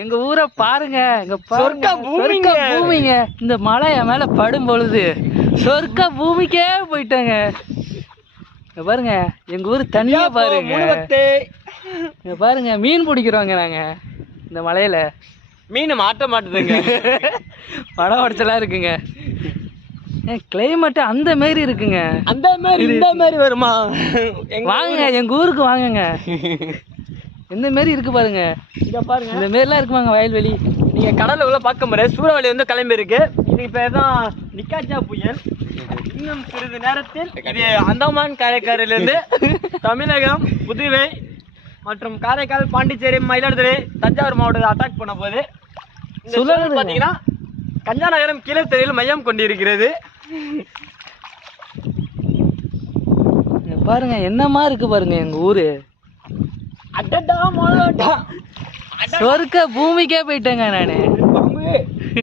எங்க ஊரை பாருங்க, இங்க சொர்க்க பூமிங்க. இந்த மலை என் மேல படும் பொழுது சொர்க்க பூமிக்கே போயிட்டாங்க. இங்க பாருங்க, எங்க ஊர் தனியா பாருங்க. இங்க பாருங்க, மீன் பிடிக்கிறோங்க நாங்க இந்த மலையில. மீன் மாட்ட மாட்டுதுங்க. படம் உடச்சலா இருக்குங்க. கிளைமேட் அந்த மாதிரி இருக்குங்க. அந்த மாதிரி இந்த மாதிரி வருமா? வாங்க எங்க ஊருக்கு வாங்குங்க. இந்த மாதிரி இருக்கு பாருங்க. இங்க பாருங்க, இந்த மாதிரிலாம் இருக்குமாங்க வயல்வெளி. நீங்க கடல்ல உள்ள பார்க்க முடியாது. சூறாவளி வந்து கிளம்பி இருக்கு. இதுக்கு பேர் தான் நிக்காச்சா புயல். இன்னும் சிறிது நேரத்தில் இது அந்தமான் காரைக்காலிலிருந்து தமிழகம், புதுவை மற்றும் காரைக்கால், பாண்டிச்சேரி, மயிலாடுதுறை, தஞ்சாவூர் மாவட்டத்தை அட்டாக் பண்ண போது. சுழலுது பாத்தீங்கன்னா கஞ்சா நகரம் கீழத்தெருவில் மையம் கொண்டிருக்கிறது. பாருங்க என்னமா இருக்கு பாருங்க எங்க ஊரு. அடடா மாலடா, சொர்க்க பூமிக்கே போயிட்டேங்க நானு.